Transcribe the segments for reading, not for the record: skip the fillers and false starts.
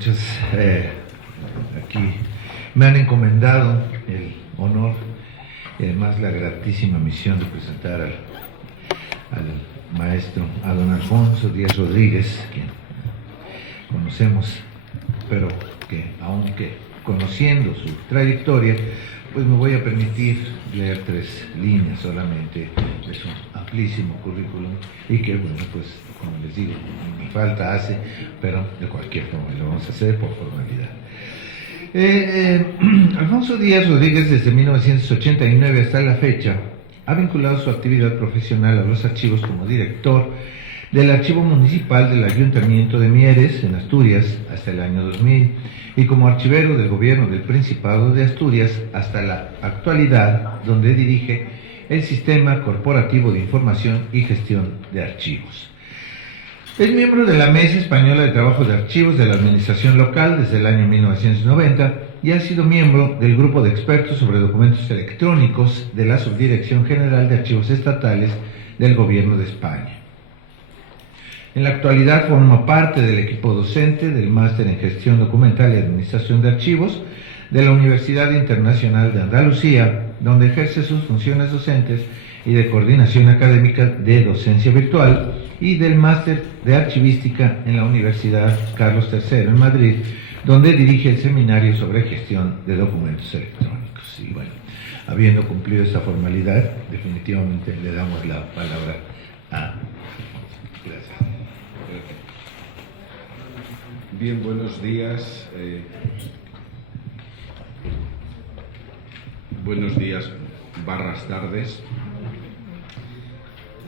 muchas. Aquí me han encomendado el honor y además la gratísima misión de presentar al maestro, a don Alfonso Díaz Rodríguez, quien conocemos, pero que aunque conociendo su trayectoria, pues me voy a permitir leer 3 líneas solamente de su amplísimo currículum y que, bueno, pues como les digo, ni falta hace, pero de cualquier forma lo vamos a hacer por formalidad. Alfonso Díaz Rodríguez, desde 1989 hasta la fecha, ha vinculado su actividad profesional a los archivos como director del Archivo Municipal del Ayuntamiento de Mieres, en Asturias, hasta el año 2000, y como archivero del Gobierno del Principado de Asturias hasta la actualidad, donde dirige el Sistema Corporativo de Información y Gestión de Archivos. Es miembro de la Mesa Española de Trabajo de Archivos de la Administración Local desde el año 1990 y ha sido miembro del Grupo de Expertos sobre Documentos Electrónicos de la Subdirección General de Archivos Estatales del Gobierno de España. En la actualidad forma parte del equipo docente del Máster en Gestión Documental y Administración de Archivos de la Universidad Internacional de Andalucía, donde ejerce sus funciones docentes y de coordinación académica de docencia virtual, y del Máster de Archivística en la Universidad Carlos III en Madrid, donde dirige el Seminario sobre Gestión de Documentos Electrónicos. Y bueno, habiendo cumplido esta formalidad, definitivamente le damos la palabra a... Gracias. Bien, buenos días. Buenos días, tardes.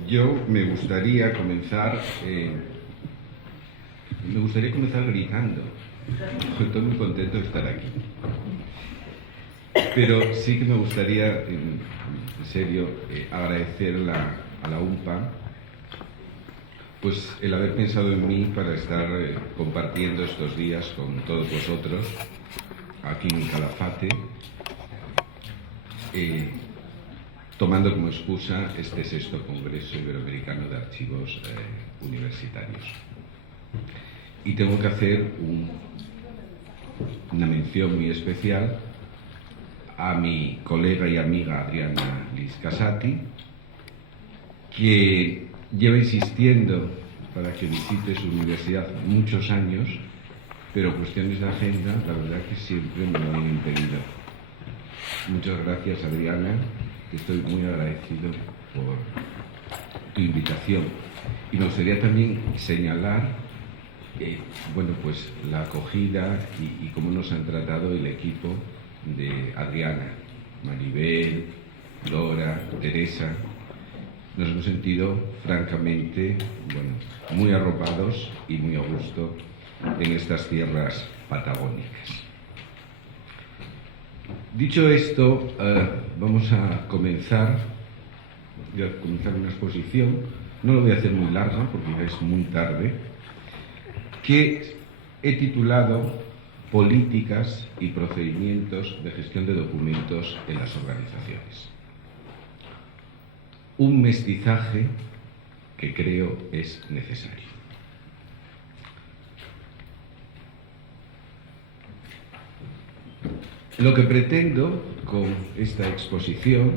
Yo me gustaría comenzar gritando. Estoy muy contento de estar aquí. Pero sí que me gustaría, en serio, agradecer a la UNPA pues el haber pensado en mí para estar compartiendo estos días con todos vosotros aquí en Calafate, tomando como excusa este 6º Congreso Iberoamericano de Archivos Universitarios. Y tengo que hacer una mención muy especial a mi colega y amiga Adriana Liz Casati, que lleva insistiendo para que visite su universidad muchos años, pero cuestiones de agenda, la verdad que siempre me lo han impedido. Muchas gracias, Adriana, que estoy muy agradecido por tu invitación. Y me gustaría también señalar, bueno, pues la acogida y cómo nos han tratado el equipo de Adriana, Maribel, Dora, Teresa. Nos hemos sentido, francamente, bueno, muy arropados y muy a gusto en estas tierras patagónicas. Dicho esto, vamos a comenzar. Voy a comenzar una exposición, no lo voy a hacer muy larga porque ya es muy tarde, que he titulado Políticas y procedimientos de gestión de documentos en las organizaciones. Un mestizaje que creo es necesario. Lo que pretendo con esta exposición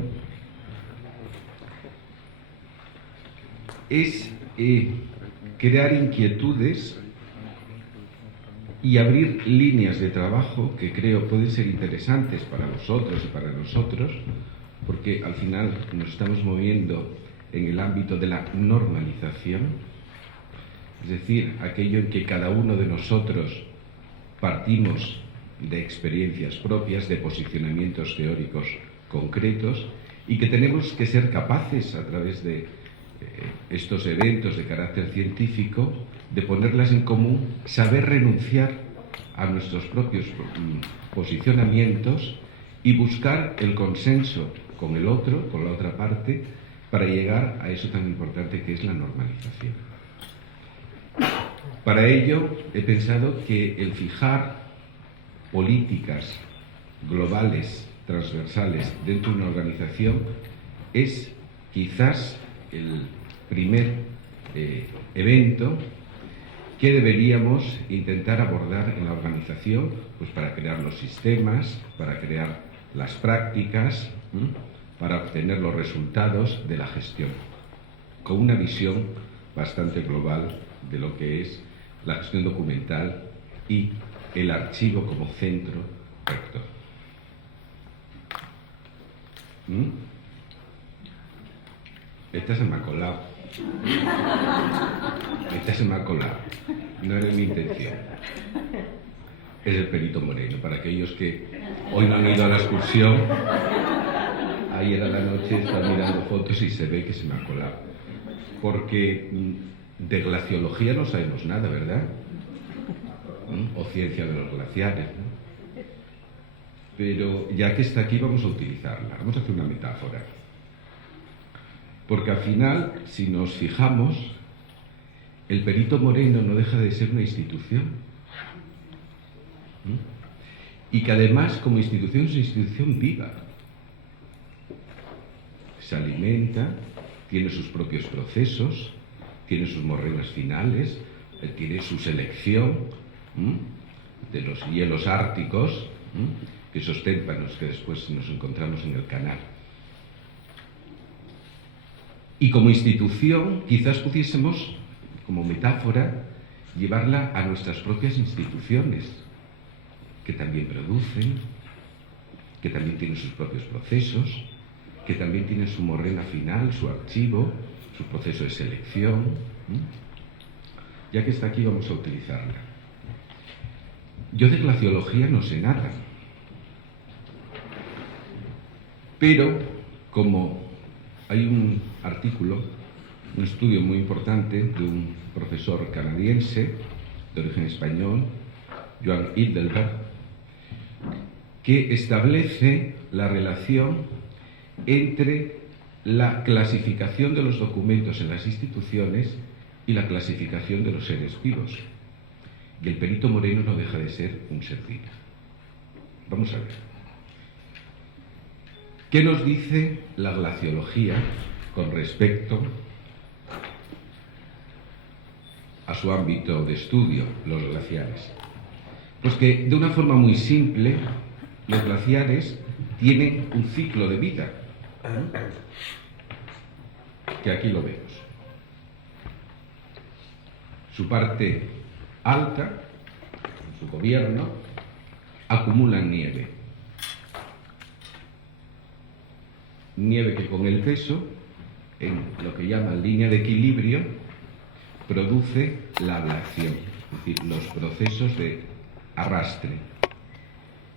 es crear inquietudes y abrir líneas de trabajo que creo pueden ser interesantes para vosotros y para nosotros, porque al final nos estamos moviendo en el ámbito de la normalización, es decir, aquello en que cada uno de nosotros partimos de experiencias propias, de posicionamientos teóricos concretos, y que tenemos que ser capaces, a través de estos eventos de carácter científico, de ponerlas en común, saber renunciar a nuestros propios posicionamientos y buscar el consenso con el otro, con la otra parte, para llegar a eso tan importante que es la normalización. Para ello he pensado que el fijar políticas globales, transversales, dentro de una organización es quizás el primer evento ¿Qué deberíamos intentar abordar en la organización? Pues para crear los sistemas, para crear las prácticas, para obtener los resultados de la gestión, con una visión bastante global de lo que es la gestión documental y el archivo como centro rector. Esta se me ha colado. Esta se me ha colado. No era mi intención. Es el Perito Moreno. Para aquellos que hoy no han ido a la excursión, ayer a la noche estaba mirando fotos y se ve que se me ha colado. Porque de glaciología no sabemos nada, ¿verdad? O ciencia de los glaciares, ¿no? Pero ya que está aquí vamos a utilizarla. Vamos a hacer una metáfora. Porque al final, si nos fijamos, el Perito Moreno no deja de ser una institución. Y que además, como institución, es una institución viva. Se alimenta, tiene sus propios procesos, tiene sus morrenas finales, tiene su selección de los hielos árticos, que esos témpanos que después nos encontramos en el canal. Y como institución, quizás pudiésemos, como metáfora, llevarla a nuestras propias instituciones, que también producen, que también tienen sus propios procesos, que también tienen su morrena final, su archivo, su proceso de selección. Ya que está aquí, vamos a utilizarla. Yo de glaciología no sé nada, pero como hay un artículo, un estudio muy importante de un profesor canadiense de origen español, Joan Hildebrand, que establece la relación entre la clasificación de los documentos en las instituciones y la clasificación de los seres vivos. Y el Perito Moreno no deja de ser un ser vivo. Vamos a ver. ¿Qué nos dice la glaciología con respecto a su ámbito de estudio, los glaciares? Pues que de una forma muy simple, los glaciares tienen un ciclo de vida, que aquí lo vemos. Su parte alta, su gobierno, acumulan nieve. Nieve que con el peso, en lo que llaman línea de equilibrio, produce la ablación, es decir, los procesos de arrastre.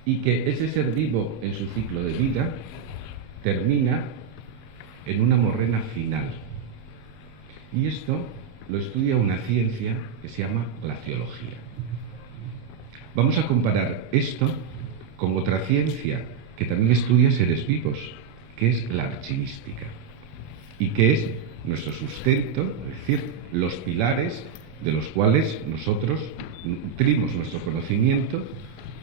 Y que ese ser vivo en su ciclo de vida termina en una morrena final. Y esto lo estudia una ciencia que se llama glaciología. Vamos a comparar esto con otra ciencia que también estudia seres vivos, que es la archivística, y que es nuestro sustento, es decir, los pilares de los cuales nosotros nutrimos nuestro conocimiento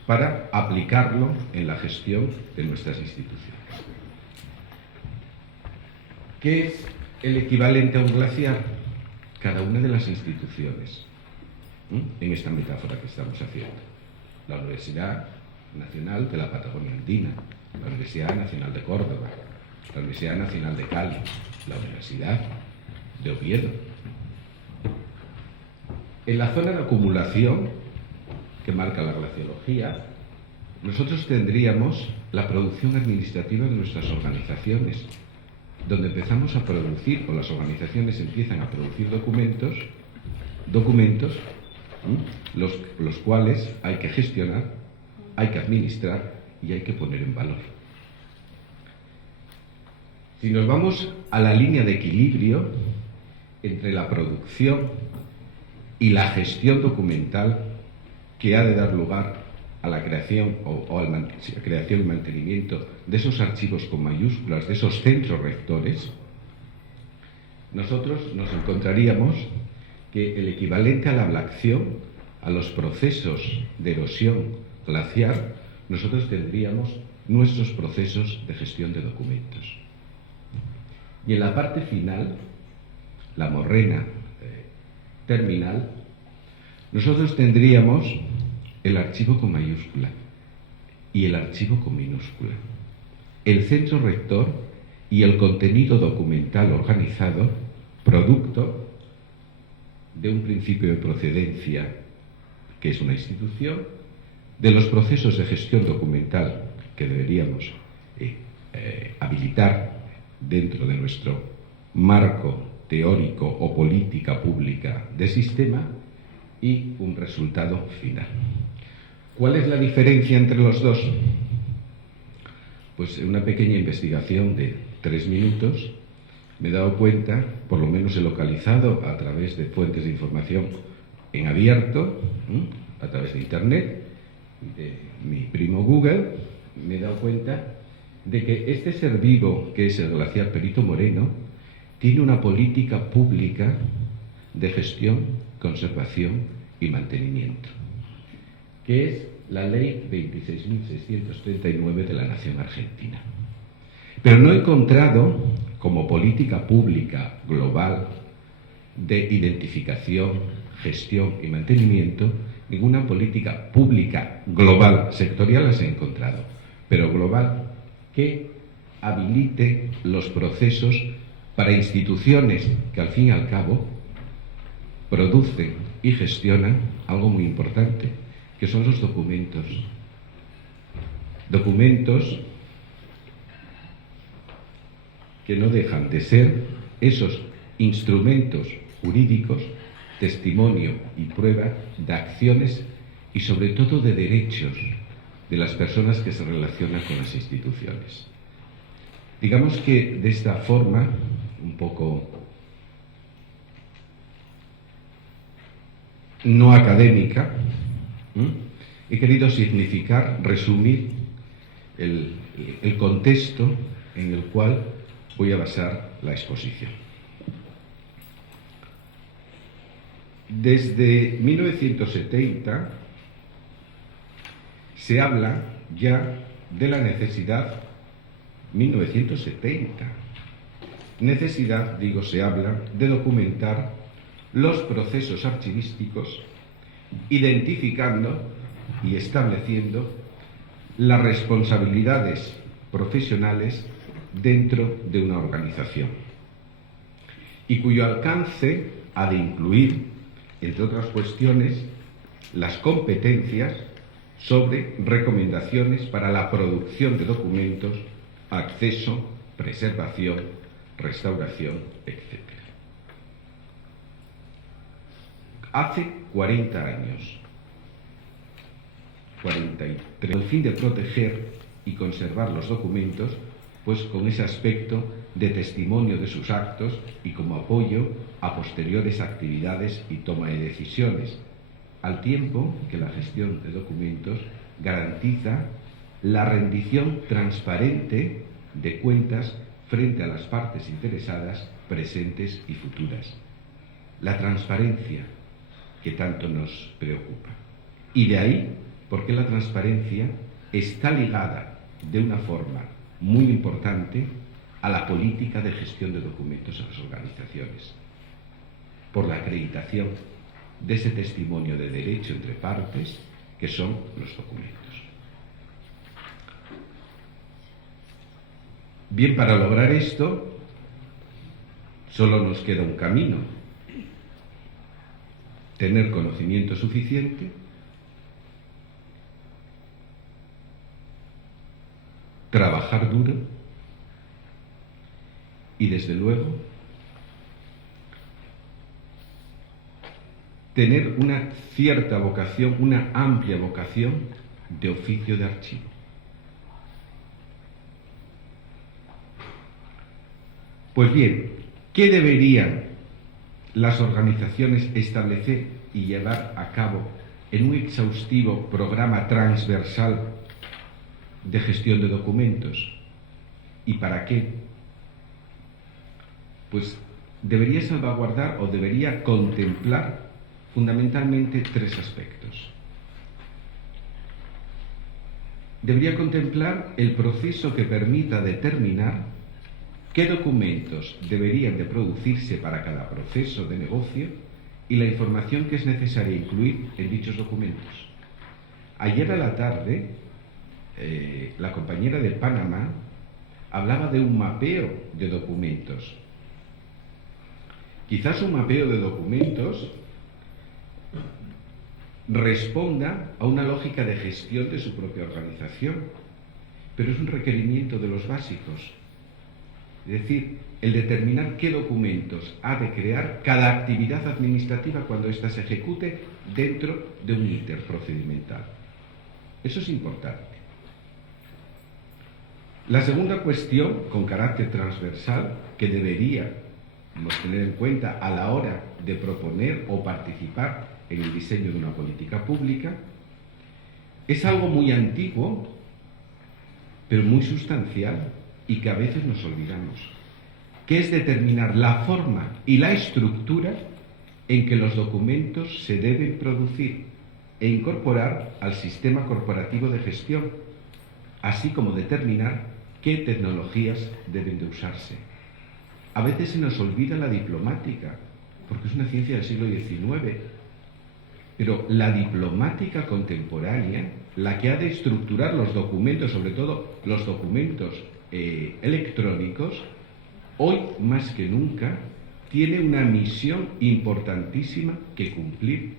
para aplicarlo en la gestión de nuestras instituciones. ¿Qué es el equivalente a un glaciar? Cada una de las instituciones, en esta metáfora que estamos haciendo. La Universidad Nacional de la Patagonia Andina, la Universidad Nacional de Córdoba, la Universidad Nacional de Cali, la Universidad de Oviedo. En la zona de acumulación que marca la glaciología, nosotros tendríamos la producción administrativa de nuestras organizaciones, donde empezamos a producir, o las organizaciones empiezan a producir documentos, los cuales hay que gestionar, hay que administrar y hay que poner en valor. Si nos vamos a la línea de equilibrio entre la producción y la gestión documental que ha de dar lugar a la creación creación y mantenimiento de esos archivos con mayúsculas, de esos centros rectores, nosotros nos encontraríamos que el equivalente a la ablación, a los procesos de erosión glaciar, nosotros tendríamos nuestros procesos de gestión de documentos. Y en la parte final, la morrena terminal, Nosotros tendríamos el archivo con mayúscula y el archivo con minúscula, el centro rector y el contenido documental organizado, producto de un principio de procedencia, que es una institución, de los procesos de gestión documental que deberíamos habilitar dentro de nuestro marco teórico o política pública de sistema, y un resultado final. ¿Cuál es la diferencia entre los dos? Pues en una pequeña investigación de 3 minutos me he dado cuenta, por lo menos he localizado a través de fuentes de información en abierto, a través de Internet, de mi primo Google, me he dado cuenta de que este ser vivo, que es el glaciar Perito Moreno, tiene una política pública de gestión, conservación y mantenimiento, que es la Ley 26.639 de la Nación Argentina. Pero no he encontrado, como política pública global de identificación, gestión y mantenimiento, ninguna política pública global, sectorial las he encontrado, pero global, que habilite los procesos para instituciones que al fin y al cabo producen y gestionan algo muy importante, que son los documentos. Documentos que no dejan de ser esos instrumentos jurídicos, testimonio y prueba de acciones y sobre todo de derechos de las personas que se relacionan con las instituciones. Digamos que de esta forma, un poco no académica, he querido significar, resumir el contexto en el cual voy a basar la exposición. Desde 1970 se habla ya de la necesidad, 1970, necesidad, digo, se habla de documentar los procesos archivísticos, identificando y estableciendo las responsabilidades profesionales dentro de una organización, y cuyo alcance ha de incluir, entre otras cuestiones, las competencias sobre recomendaciones para la producción de documentos, acceso, preservación, restauración, etc. Hace 40 años, 43, con el fin de proteger y conservar los documentos, pues con ese aspecto de testimonio de sus actos y como apoyo a posteriores actividades y toma de decisiones, al tiempo que la gestión de documentos garantiza la rendición transparente de cuentas frente a las partes interesadas presentes y futuras. La transparencia que tanto nos preocupa. Y de ahí porque la transparencia está ligada de una forma muy importante a la política de gestión de documentos en las organizaciones, por la acreditación de ese testimonio de derecho entre partes que son los documentos. Bien, para lograr esto solo nos queda un camino: tener conocimiento suficiente, trabajar duro y, desde luego, tener una cierta vocación, una amplia vocación de oficio de archivo. Pues bien, ¿qué deberían las organizaciones establecer y llevar a cabo en un exhaustivo programa transversal de gestión de documentos? ¿Y para qué? Pues debería salvaguardar o debería contemplar fundamentalmente 3 aspectos. Debería contemplar el proceso que permita determinar qué documentos deberían de producirse para cada proceso de negocio y la información que es necesaria incluir en dichos documentos. Ayer a la tarde, la compañera de Panamá hablaba de un mapeo de documentos. Quizás un mapeo de documentos responda a una lógica de gestión de su propia organización, pero es un requerimiento de los básicos. Es decir, el determinar qué documentos ha de crear cada actividad administrativa cuando ésta se ejecute dentro de un íter procedimental. Eso es importante. La segunda cuestión, con carácter transversal, que deberíamos tener en cuenta a la hora de proponer o participar en el diseño de una política pública, es algo muy antiguo, pero muy sustancial y que a veces nos olvidamos, que es determinar la forma y la estructura en que los documentos se deben producir e incorporar al sistema corporativo de gestión, así como determinar qué tecnologías deben de usarse. A veces se nos olvida la diplomática, porque es una ciencia del siglo XIX, pero la diplomática contemporánea, la que ha de estructurar los documentos, sobre todo los documentos electrónicos, hoy más que nunca tiene una misión importantísima que cumplir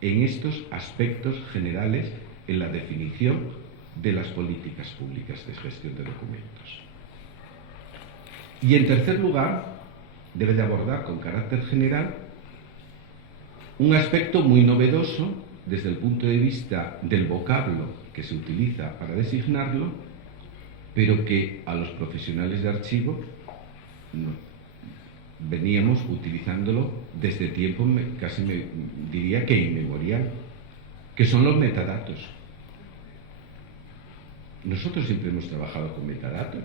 en estos aspectos generales en la definición de las políticas públicas de gestión de documentos. Y en tercer lugar, debe de abordar con carácter general un aspecto muy novedoso desde el punto de vista del vocablo que se utiliza para designarlo, pero que a los profesionales de archivo veníamos utilizándolo desde tiempo casi diría que inmemorial, que son los metadatos. Nosotros siempre hemos trabajado con metadatos,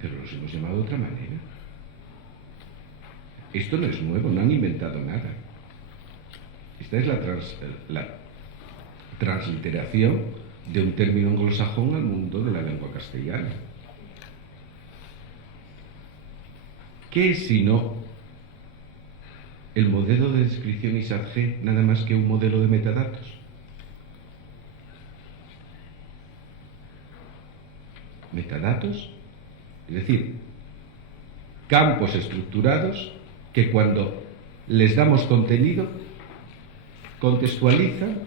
pero los hemos llamado de otra manera. Esto no es nuevo, no han inventado nada. Esta es la transliteración de un término anglosajón al mundo de la lengua castellana. ¿Qué es sino el modelo de descripción ISAT-G nada más que un modelo de metadatos? Metadatos, es decir, campos estructurados que cuando les damos contenido contextualizan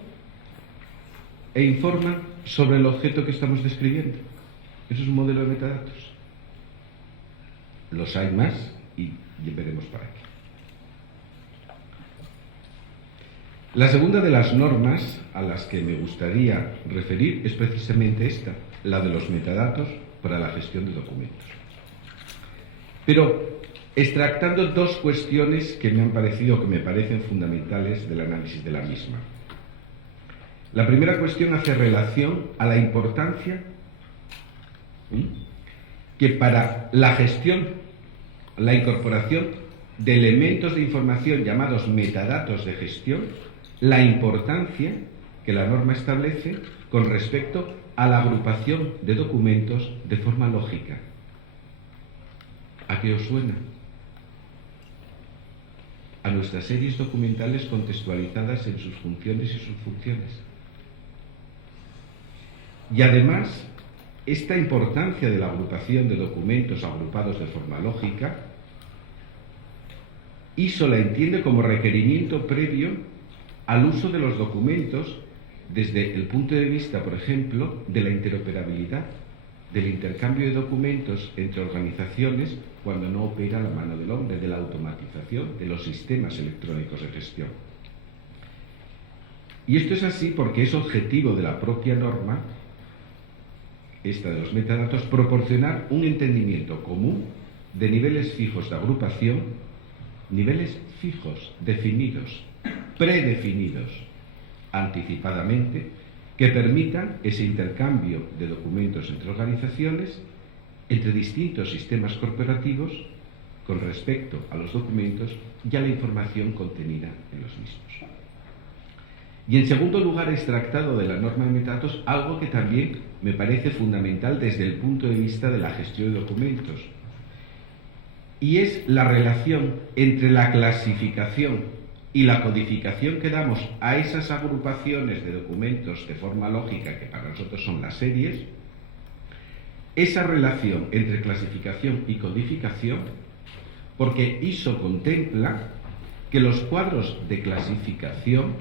e informan sobre el objeto que estamos describiendo. Eso es un modelo de metadatos. Los hay más y veremos para qué. La segunda de las normas a las que me gustaría referir es precisamente esta, la de los metadatos para la gestión de documentos. Pero extractando dos cuestiones que me han parecido, que me parecen fundamentales del análisis de la misma. La primera cuestión hace relación a la importancia que para la gestión, la incorporación de elementos de información llamados metadatos de gestión, la importancia que la norma establece con respecto a la agrupación de documentos de forma lógica. ¿A qué os suena? A nuestras series documentales contextualizadas en sus funciones y subfunciones. Y además, esta importancia de la agrupación de documentos agrupados de forma lógica, ISO la entiende como requerimiento previo al uso de los documentos desde el punto de vista, por ejemplo, de la interoperabilidad, del intercambio de documentos entre organizaciones cuando no opera la mano del hombre, de la automatización de los sistemas electrónicos de gestión. Y esto es así porque es objetivo de la propia norma, esta de los metadatos, proporcionar un entendimiento común de niveles fijos de agrupación, niveles fijos, definidos, predefinidos anticipadamente, que permitan ese intercambio de documentos entre organizaciones, entre distintos sistemas corporativos, con respecto a los documentos y a la información contenida en los mismos. Y en segundo lugar, extractado de la norma de metadatos, algo que también me parece fundamental desde el punto de vista de la gestión de documentos, y es la relación entre la clasificación y la codificación que damos a esas agrupaciones de documentos de forma lógica, que para nosotros son las series, esa relación entre clasificación y codificación, porque ISO contempla que los cuadros de clasificación,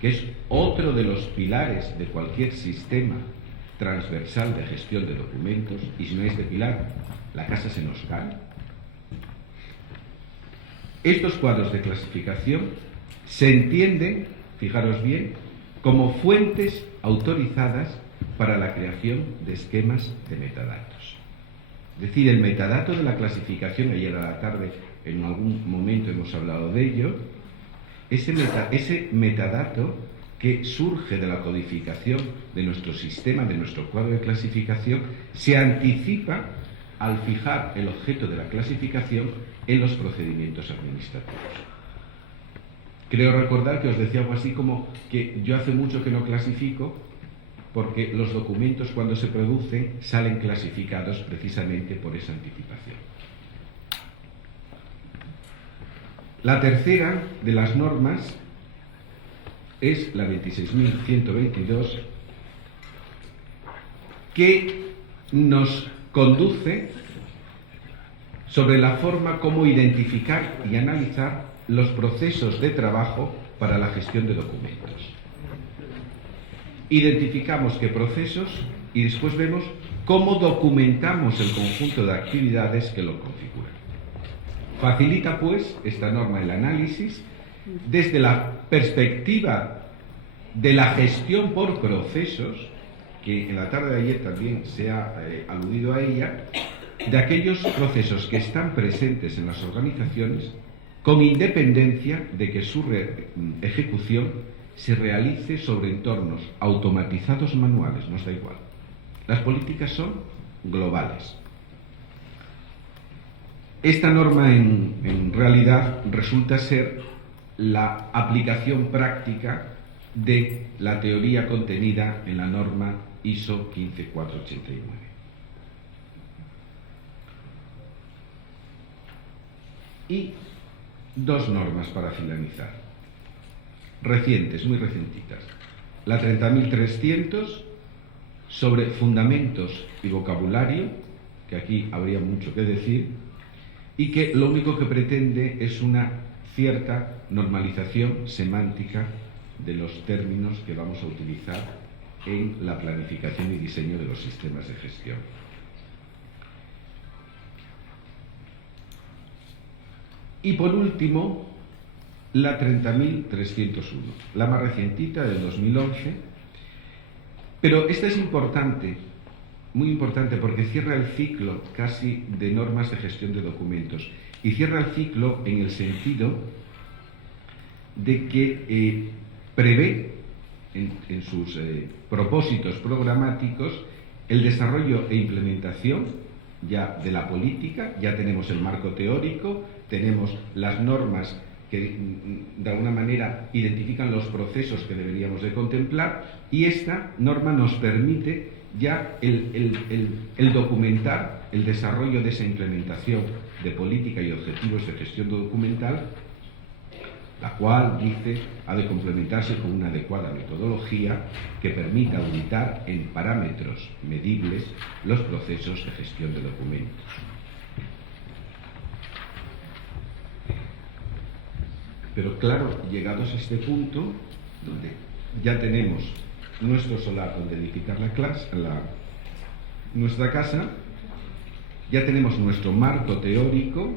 que es otro de los pilares de cualquier sistema transversal de gestión de documentos, y si no hay este pilar, la casa se nos cae. Estos cuadros de clasificación se entienden, fijaros bien, como fuentes autorizadas para la creación de esquemas de metadatos. Es decir, el metadato de la clasificación, ayer a la tarde en algún momento hemos hablado de ello, ese metadato que surge de la codificación de nuestro sistema, de nuestro cuadro de clasificación, se anticipa al fijar el objeto de la clasificación en los procedimientos administrativos. Creo recordar que os decía algo así como que yo hace mucho que no clasifico porque los documentos cuando se producen salen clasificados precisamente por esa anticipación. La tercera de las normas es la 26.122, que nos conduce sobre la forma como identificar y analizar los procesos de trabajo para la gestión de documentos. Identificamos qué procesos y después vemos cómo documentamos el conjunto de actividades que lo configuran. Facilita, pues, esta norma el análisis desde la perspectiva de la gestión por procesos, que en la tarde de ayer también se ha aludido a ella, de aquellos procesos que están presentes en las organizaciones con independencia de que su ejecución se realice sobre entornos automatizados manuales, nos da igual. Las políticas son globales. Esta norma en realidad resulta ser la aplicación práctica de la teoría contenida en la norma ISO 15489. Y dos normas para finalizar, recientes, muy recientitas. La 30.300 sobre fundamentos y vocabulario, que aquí habría mucho que decir, y que lo único que pretende es una cierta normalización semántica de los términos que vamos a utilizar en la planificación y diseño de los sistemas de gestión. Y por último, la 30.301, la más recientita del 2011, pero esta es importante, muy importante, porque cierra el ciclo casi de normas de gestión de documentos y cierra el ciclo en el sentido de que prevé en sus propósitos programáticos el desarrollo e implementación ya de la política. Ya tenemos el marco teórico, tenemos las normas que de alguna manera identifican los procesos que deberíamos de contemplar, y esta norma nos permite ya el documentar el desarrollo de esa implementación de política y objetivos de gestión documental, la cual, dice, ha de complementarse con una adecuada metodología que permita auditar en parámetros medibles los procesos de gestión de documentos. Pero claro, llegados a este punto, donde ya tenemos nuestro solar donde edificar nuestra casa, ya tenemos nuestro marco teórico,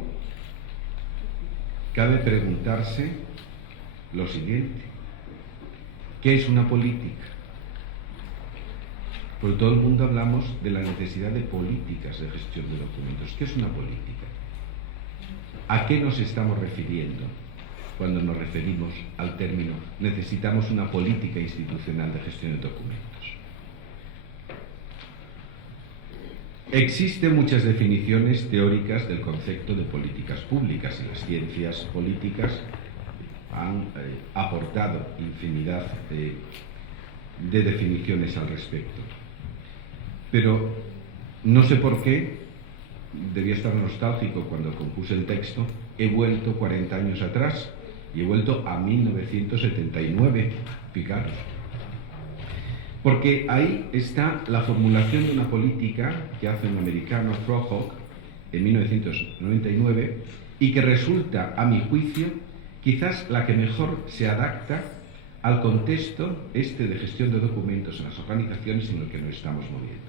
cabe preguntarse lo siguiente: ¿qué es una política? Porque todo el mundo hablamos de la necesidad de políticas de gestión de documentos. ¿Qué es una política? ¿A qué nos estamos refiriendo cuando nos referimos al término necesitamos una política institucional de gestión de documentos? Existen muchas definiciones teóricas del concepto de políticas públicas, y las ciencias políticas han aportado infinidad de definiciones al respecto. Pero no sé por qué, debía estar nostálgico cuando compuse el texto, he vuelto 40 años atrás Y he vuelto a 1979, fijaros. Porque ahí está la formulación de una política que hace un americano, Frohock, en 1999, y que resulta, a mi juicio, quizás la que mejor se adapta al contexto de gestión de documentos en las organizaciones en el que nos estamos moviendo.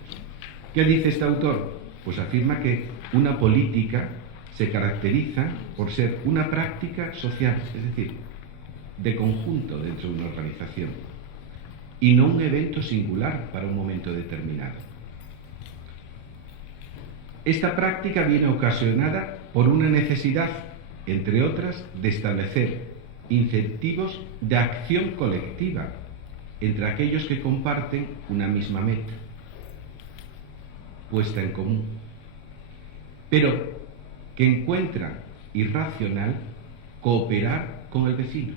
¿Qué dice este autor? Pues afirma que una política se caracteriza por ser una práctica social, es decir, de conjunto dentro de una organización, y no un evento singular para un momento determinado. Esta práctica viene ocasionada por una necesidad, entre otras, de establecer incentivos de acción colectiva entre aquellos que comparten una misma meta puesta en común, pero que encuentra irracional cooperar con el vecino.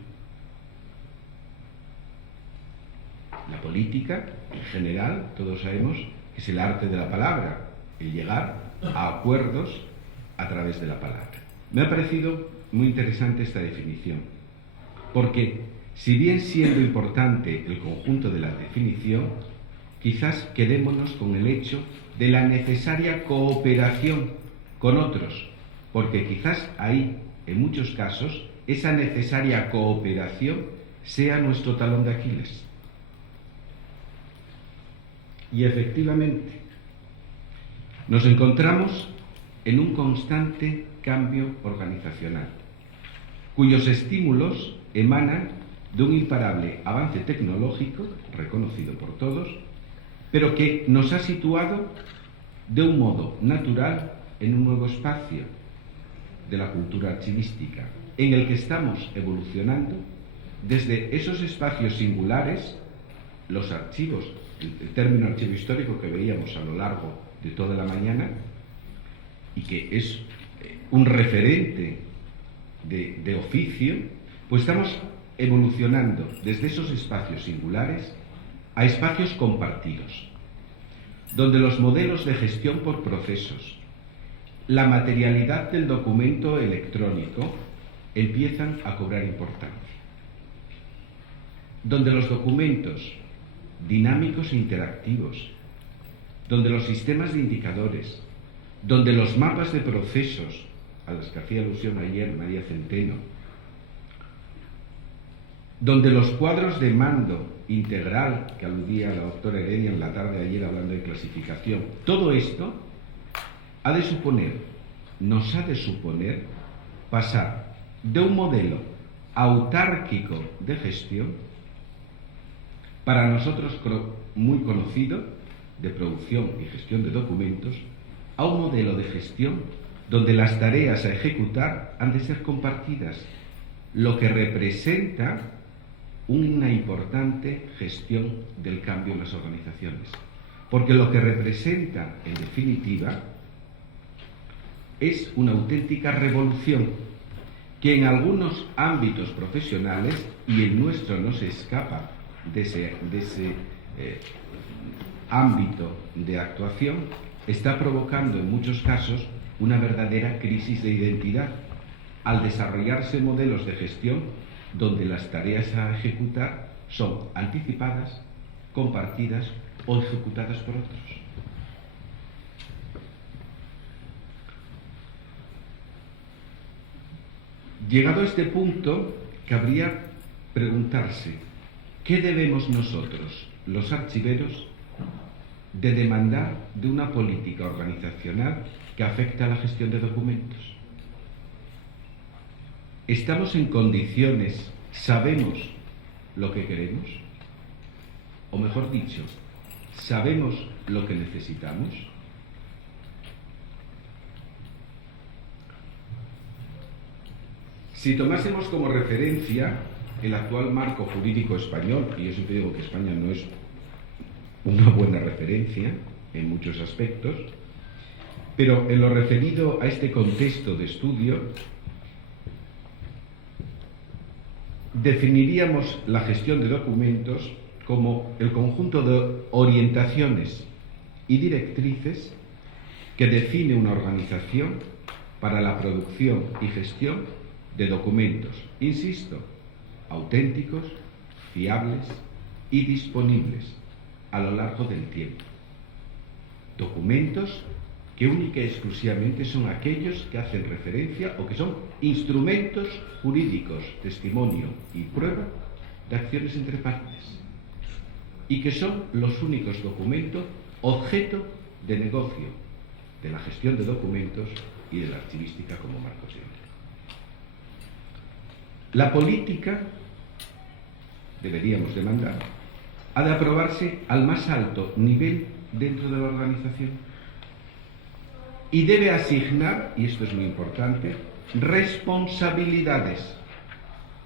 La política, en general, todos sabemos que es el arte de la palabra, el llegar a acuerdos a través de la palabra. Me ha parecido muy interesante esta definición, porque si bien siendo importante el conjunto de la definición, quizás quedémonos con el hecho de la necesaria cooperación con otros, porque quizás ahí, en muchos casos, esa necesaria cooperación sea nuestro talón de Aquiles. Y efectivamente, nos encontramos en un constante cambio organizacional, cuyos estímulos emanan de un imparable avance tecnológico, reconocido por todos, pero que nos ha situado de un modo natural en un nuevo espacio de la cultura archivística, en el que estamos evolucionando desde esos espacios singulares, los archivos, el término archivo histórico que veíamos a lo largo de toda la mañana, y que es un referente de oficio, pues estamos evolucionando desde esos espacios singulares a espacios compartidos, donde los modelos de gestión por procesos, la materialidad del documento electrónico empiezan a cobrar importancia, donde los documentos dinámicos e interactivos, donde los sistemas de indicadores, donde los mapas de procesos, a los que hacía alusión ayer María Centeno, donde los cuadros de mando integral, que aludía la doctora Heredia en la tarde de ayer hablando de clasificación, todo esto nos ha de suponer pasar de un modelo autárquico de gestión, para nosotros muy conocido, de producción y gestión de documentos, a un modelo de gestión donde las tareas a ejecutar han de ser compartidas, lo que representa una importante gestión del cambio en las organizaciones. Porque lo que representa, en definitiva, es una auténtica revolución que en algunos ámbitos profesionales, y el nuestro no se escapa de ese ámbito de actuación, está provocando en muchos casos una verdadera crisis de identidad, al desarrollarse modelos de gestión donde las tareas a ejecutar son anticipadas, compartidas o ejecutadas por otros. Llegado a este punto, cabría preguntarse: ¿qué debemos nosotros, los archiveros, de demandar de una política organizacional que afecta a la gestión de documentos? ¿Estamos en condiciones, sabemos lo que queremos? O mejor dicho, ¿sabemos lo que necesitamos? Si tomásemos como referencia el actual marco jurídico español, y yo siempre digo que España no es una buena referencia en muchos aspectos, pero en lo referido a este contexto de estudio, definiríamos la gestión de documentos como el conjunto de orientaciones y directrices que define una organización para la producción y gestión de documentos, insisto, auténticos, fiables y disponibles a lo largo del tiempo. Documentos que única y exclusivamente son aquellos que hacen referencia o que son instrumentos jurídicos, testimonio y prueba de acciones entre partes, y que son los únicos documentos objeto de negocio de la gestión de documentos y de la archivística como marco teórico. La política, deberíamos demandar, ha de aprobarse al más alto nivel dentro de la organización y debe asignar, y esto es muy importante, responsabilidades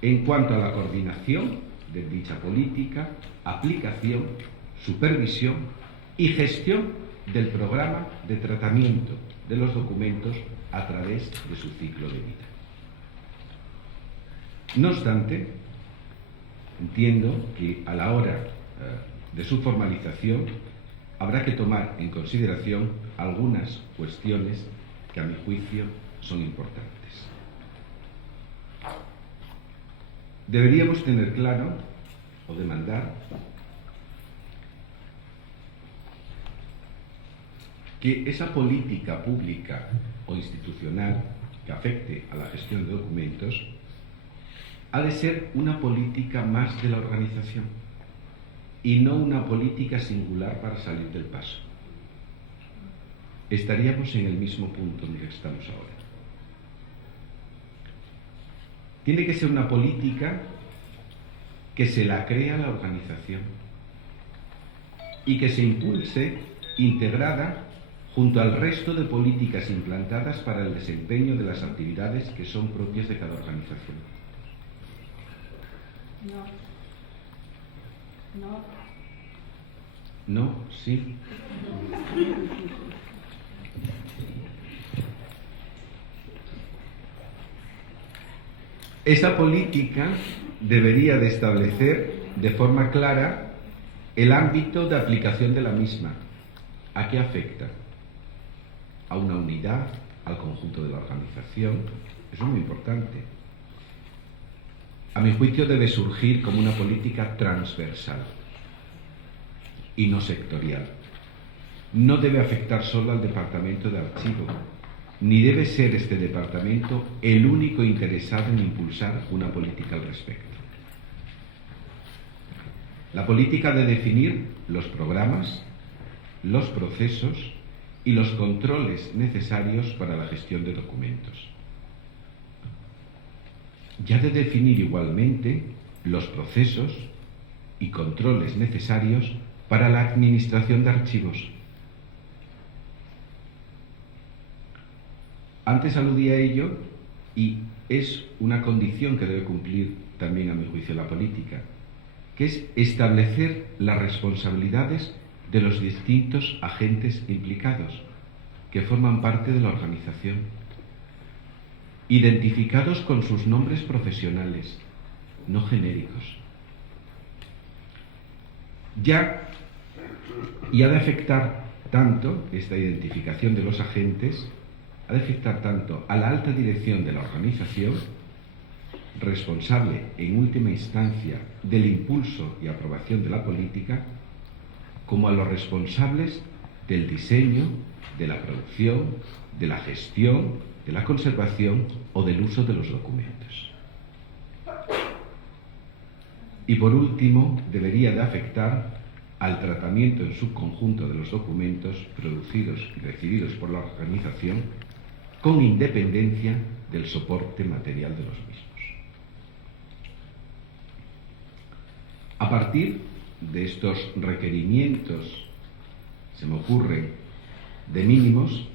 en cuanto a la coordinación de dicha política, aplicación, supervisión y gestión del programa de tratamiento de los documentos a través de su ciclo de vida. No obstante, entiendo que a la hora de su formalización habrá que tomar en consideración algunas cuestiones que a mi juicio son importantes. Deberíamos tener claro o demandar que esa política pública o institucional que afecte a la gestión de documentos ha de ser una política más de la organización y no una política singular para salir del paso. Estaríamos en el mismo punto en el que estamos ahora. Tiene que ser una política que se la crea la organización y que se impulse integrada junto al resto de políticas implantadas para el desempeño de las actividades que son propias de cada organización. No, sí. Esa política debería de establecer de forma clara el ámbito de aplicación de la misma. ¿A qué afecta? A una unidad, al conjunto de la organización. Eso es muy importante. A mi juicio debe surgir como una política transversal y no sectorial. No debe afectar solo al departamento de archivo, ni debe ser este departamento el único interesado en impulsar una política al respecto. La política debe definir los programas, los procesos y los controles necesarios para la gestión de documentos. Ya de definir igualmente los procesos y controles necesarios para la administración de archivos. Antes aludí a ello y es una condición que debe cumplir también a mi juicio la política, que es establecer las responsabilidades de los distintos agentes implicados que forman parte de la organización, identificados con sus nombres profesionales, no genéricos. Y ha de afectar tanto esta identificación de los agentes, ha de afectar tanto a la alta dirección de la organización, responsable en última instancia del impulso y aprobación de la política, como a los responsables del diseño, de la producción, de la gestión, de la conservación o del uso de los documentos. Y por último, debería de afectar al tratamiento en su conjunto de los documentos producidos y recibidos por la organización con independencia del soporte material de los mismos. A partir de estos requerimientos, se me ocurre, de mínimos,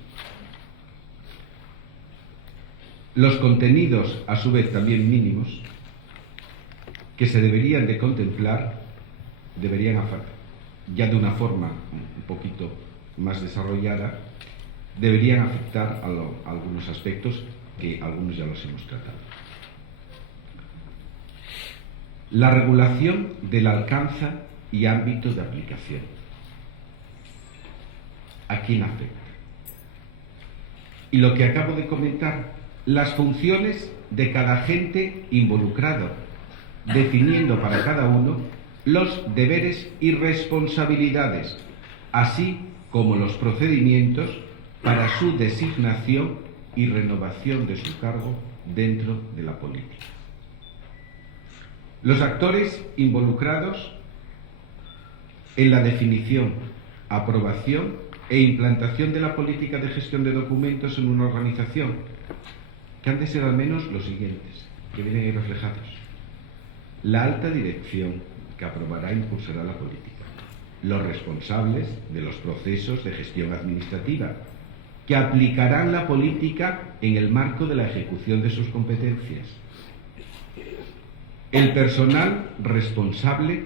los contenidos, a su vez también mínimos, que se deberían de contemplar, deberían, ya de una forma un poquito más desarrollada, deberían afectar a algunos aspectos que algunos ya los hemos tratado. La regulación del alcance y ámbito de aplicación. ¿A quién afecta? Y lo que acabo de comentar, las funciones de cada agente involucrado, definiendo para cada uno los deberes y responsabilidades, así como los procedimientos para su designación y renovación de su cargo dentro de la política. Los actores involucrados en la definición, aprobación e implantación de la política de gestión de documentos en una organización, que han de ser al menos los siguientes, que vienen ahí reflejados. La alta dirección, que aprobará e impulsará la política. Los responsables de los procesos de gestión administrativa, que aplicarán la política en el marco de la ejecución de sus competencias. El personal responsable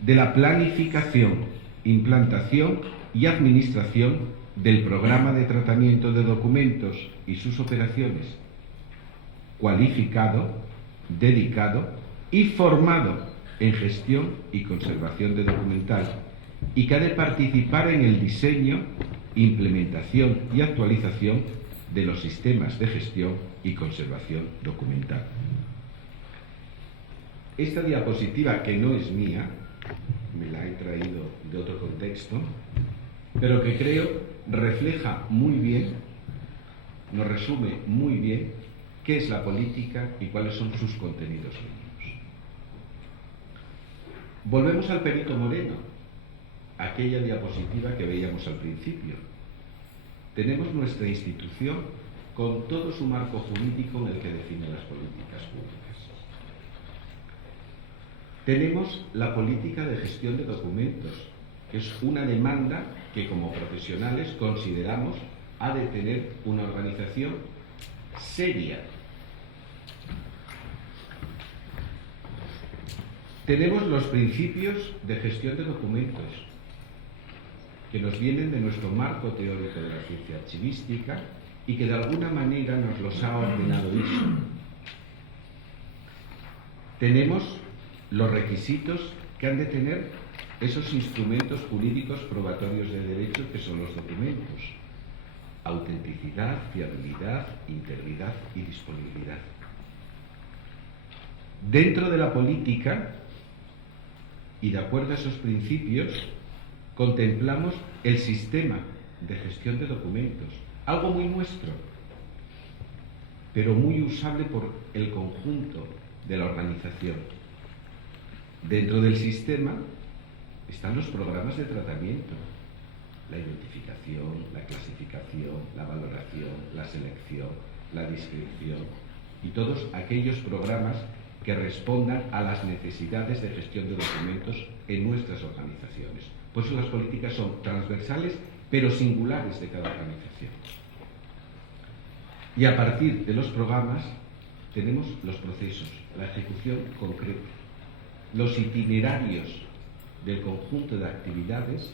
de la planificación, implantación y administración del programa de tratamiento de documentos y sus operaciones, cualificado, dedicado y formado en gestión y conservación de documental, y que ha de participar en el diseño, implementación y actualización de los sistemas de gestión y conservación documental. Esta diapositiva, que no es mía, me la he traído de otro contexto, pero que creo refleja muy bien, nos resume muy bien qué es la política y cuáles son sus contenidos mínimos. Volvemos al Perito Moreno, aquella diapositiva que veíamos al principio. Tenemos nuestra institución con todo su marco jurídico en el que define las políticas públicas. Tenemos la política de gestión de documentos, que es una demanda que como profesionales consideramos ha de tener una organización seria. Tenemos los principios de gestión de documentos, que nos vienen de nuestro marco teórico de la ciencia archivística y que de alguna manera nos los ha ordenado ISO. Tenemos los requisitos que han de tener esos instrumentos jurídicos probatorios de derecho que son los documentos: autenticidad, fiabilidad, integridad y disponibilidad. Dentro de la política, y de acuerdo a esos principios, contemplamos el sistema de gestión de documentos, algo muy nuestro, pero muy usable por el conjunto de la organización. Dentro del sistema están los programas de tratamiento, la identificación, la clasificación, la valoración, la selección, la descripción y todos aquellos programas que respondan a las necesidades de gestión de documentos en nuestras organizaciones. Por eso las políticas son transversales pero singulares de cada organización. Y a partir de los programas tenemos los procesos, la ejecución concreta, los itinerarios del conjunto de actividades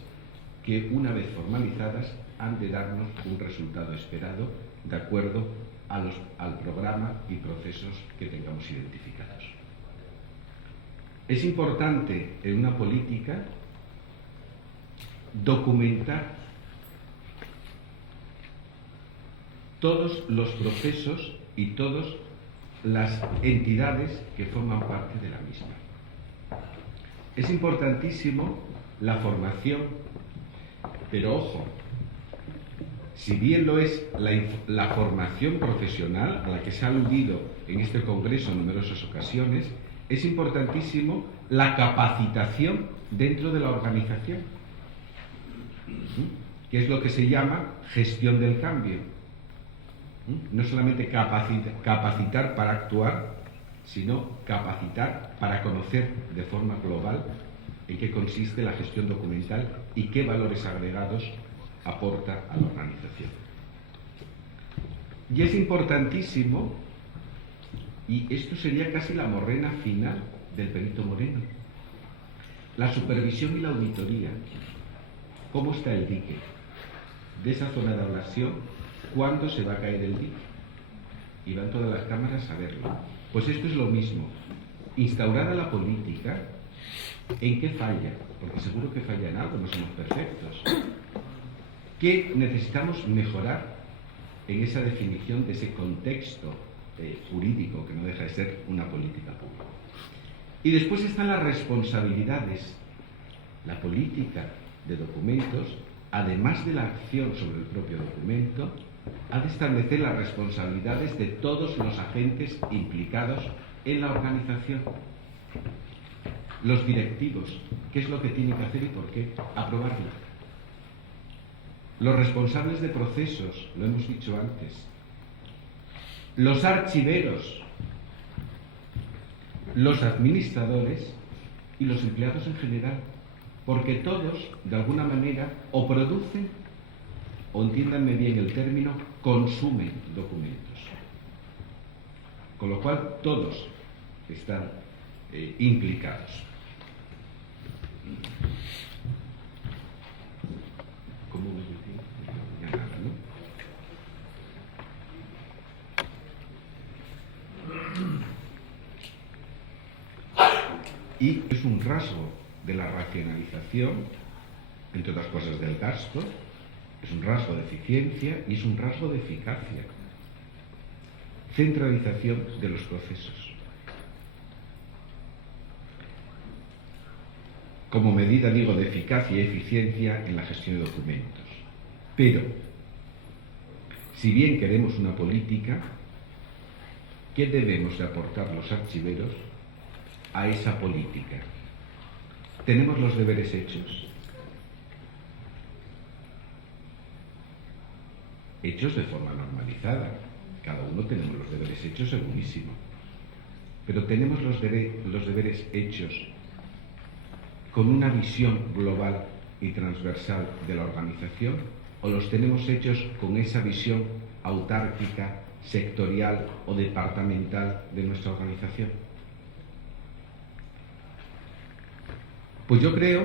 que, una vez formalizadas, han de darnos un resultado esperado de acuerdo al programa y procesos que tengamos identificados. Es importante en una política documentar todos los procesos y todas las entidades que forman parte de la misma. Es importantísimo la formación, pero ojo, si bien lo es la formación profesional a la que se ha aludido en este congreso en numerosas ocasiones, es importantísimo la capacitación dentro de la organización, que es lo que se llama gestión del cambio. No solamente capacitar para actuar, sino capacitar para conocer de forma global en qué consiste la gestión documental y qué valores agregados aporta a la organización. Y es importantísimo, y esto sería casi la morrena final del Perito Moreno, la supervisión y la auditoría. ¿Cómo está el dique de esa zona de ablación? ¿Cuándo se va a caer el dique? Y van todas las cámaras a verlo. Pues esto es lo mismo. Instaurada la política, ¿en qué falla? Porque seguro que falla en algo, no somos perfectos. ¿Qué necesitamos mejorar en esa definición de ese contexto jurídico, que no deja de ser una política pública. Y después están las responsabilidades. La política de documentos, además de la acción sobre el propio documento, ha de establecer las responsabilidades de todos los agentes implicados en la organización. Los directivos, qué es lo que tienen que hacer y por qué, aprobarla. Los responsables de procesos, lo hemos dicho antes. Los archiveros, los administradores y los empleados en general, porque todos, de alguna manera, o producen, o entiéndanme bien el término, consumen documentos. Con lo cual, todos están implicados. ¿Cómo me decía? Ya nada, ¿no? Y es un rasgo de la racionalización, entre otras cosas del gasto, es un rasgo de eficiencia y es un rasgo de eficacia. Centralización de los procesos. Como medida, digo, de eficacia y eficiencia en la gestión de documentos. Pero, si bien queremos una política, ¿qué debemos de aportar los archiveros a esa política? ¿Tenemos los deberes hechos? Hechos de forma normalizada. Cada uno tenemos los deberes hechos segurísimo. Pero ¿tenemos los deberes hechos con una visión global y transversal de la organización? ¿O los tenemos hechos con esa visión autárquica, sectorial o departamental de nuestra organización? Pues yo creo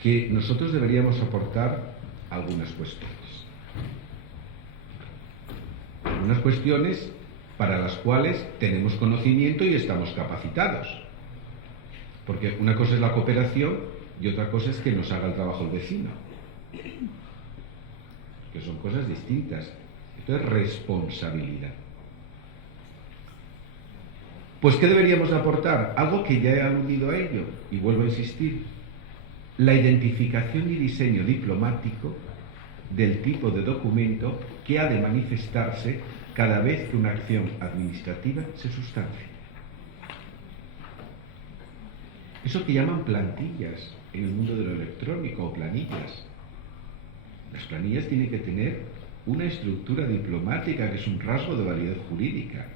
que nosotros deberíamos aportar algunas cuestiones. Algunas cuestiones para las cuales tenemos conocimiento y estamos capacitados. Porque una cosa es la cooperación y otra cosa es que nos haga el trabajo el vecino. Que son cosas distintas. Esto es responsabilidad. Pues, ¿qué deberíamos aportar? Algo que ya he aludido a ello, y vuelvo a insistir. La identificación y diseño diplomático del tipo de documento que ha de manifestarse cada vez que una acción administrativa se sustancie. Eso que llaman plantillas en el mundo de lo electrónico, o planillas. Las planillas tienen que tener una estructura diplomática que es un rasgo de validez jurídica.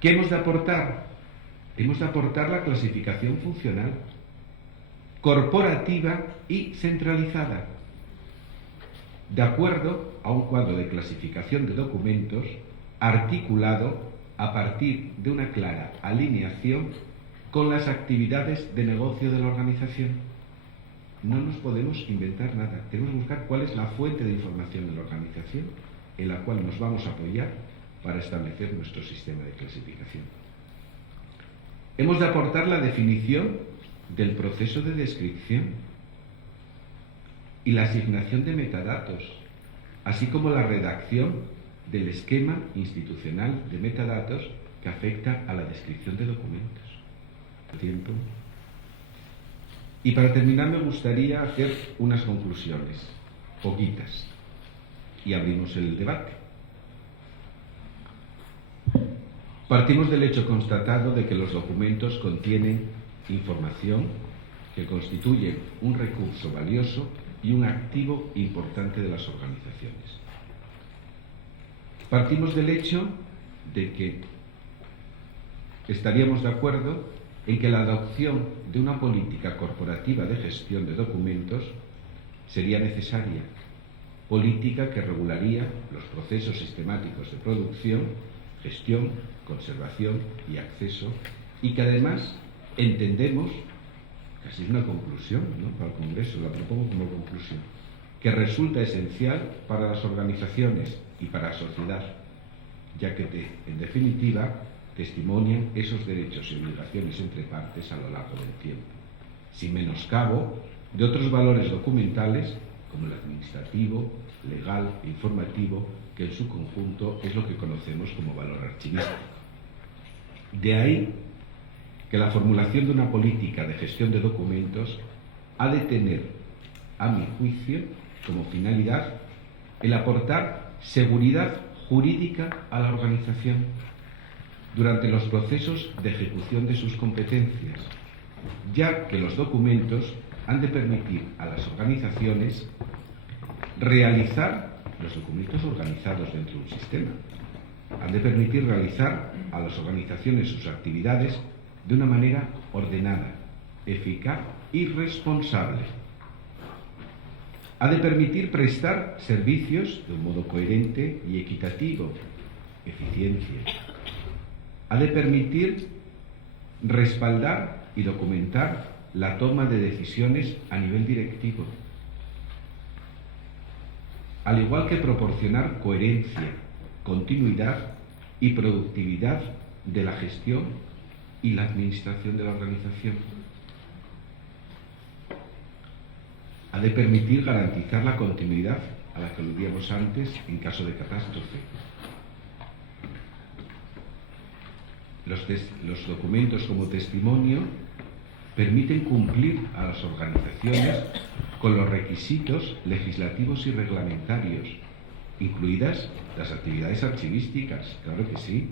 ¿Qué hemos de aportar? Hemos de aportar la clasificación funcional, corporativa y centralizada, de acuerdo a un cuadro de clasificación de documentos articulado a partir de una clara alineación con las actividades de negocio de la organización. No nos podemos inventar nada, tenemos que buscar cuál es la fuente de información de la organización en la cual nos vamos a apoyar para establecer nuestro sistema de clasificación. Hemos de aportar la definición del proceso de descripción y la asignación de metadatos, así como la redacción del esquema institucional de metadatos que afecta a la descripción de documentos. Tiempo. Y para terminar me gustaría hacer unas conclusiones, poquitas, y abrimos el debate. Partimos del hecho constatado de que los documentos contienen información que constituye un recurso valioso y un activo importante de las organizaciones. Partimos del hecho de que estaríamos de acuerdo en que la adopción de una política corporativa de gestión de documentos sería necesaria, política que regularía los procesos sistemáticos de producción, gestión, conservación y acceso, y que además entendemos, casi es una conclusión, ¿no?, para el Congreso, la propongo como conclusión, que resulta esencial para las organizaciones y para la sociedad, ya que en definitiva testimonian esos derechos y obligaciones entre partes a lo largo del tiempo, sin menoscabo de otros valores documentales como el administrativo, legal e informativo, que en su conjunto es lo que conocemos como valor archivístico. De ahí que la formulación de una política de gestión de documentos ha de tener, a mi juicio, como finalidad el aportar seguridad jurídica a la organización durante los procesos de ejecución de sus competencias, ya que los documentos han de permitir a las organizaciones realizar los documentos organizados dentro de un sistema. Han de permitir realizar a las organizaciones sus actividades de una manera ordenada, eficaz y responsable. Ha de permitir prestar servicios de un modo coherente y equitativo, eficiencia. Ha de permitir respaldar y documentar la toma de decisiones a nivel directivo, al igual que proporcionar coherencia, continuidad y productividad de la gestión y la administración de la organización. Ha de permitir garantizar la continuidad a la que aludíamos antes en caso de catástrofe. Los documentos como testimonio permiten cumplir a las organizaciones con los requisitos legislativos y reglamentarios, incluidas las actividades archivísticas, claro que sí,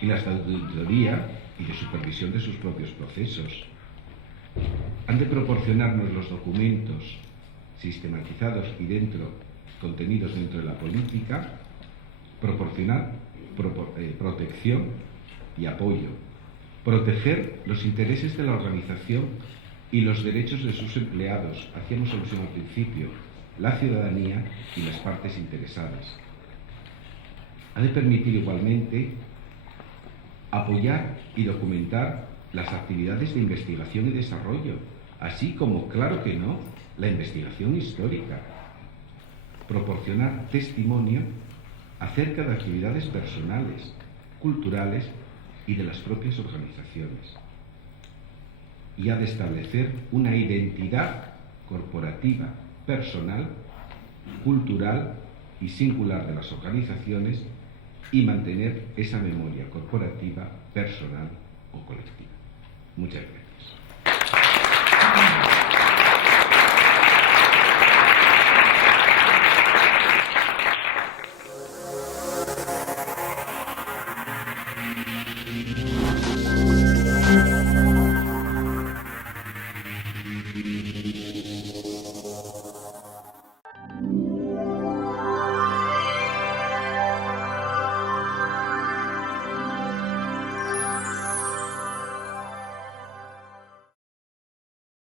y las de auditoría y de supervisión de sus propios procesos. Han de proporcionarnos los documentos sistematizados y contenidos dentro de la política, proporcionar protección y apoyo, proteger los intereses de la organización y los derechos de sus empleados, hacíamos alusión al principio, la ciudadanía y las partes interesadas. Ha de permitir igualmente apoyar y documentar las actividades de investigación y desarrollo, así como, claro que no, la investigación histórica. Proporcionar testimonio acerca de actividades personales, culturales y de las propias organizaciones. Y ha de establecer una identidad corporativa, personal, cultural y singular de las organizaciones y mantener esa memoria corporativa, personal o colectiva. Muchas gracias.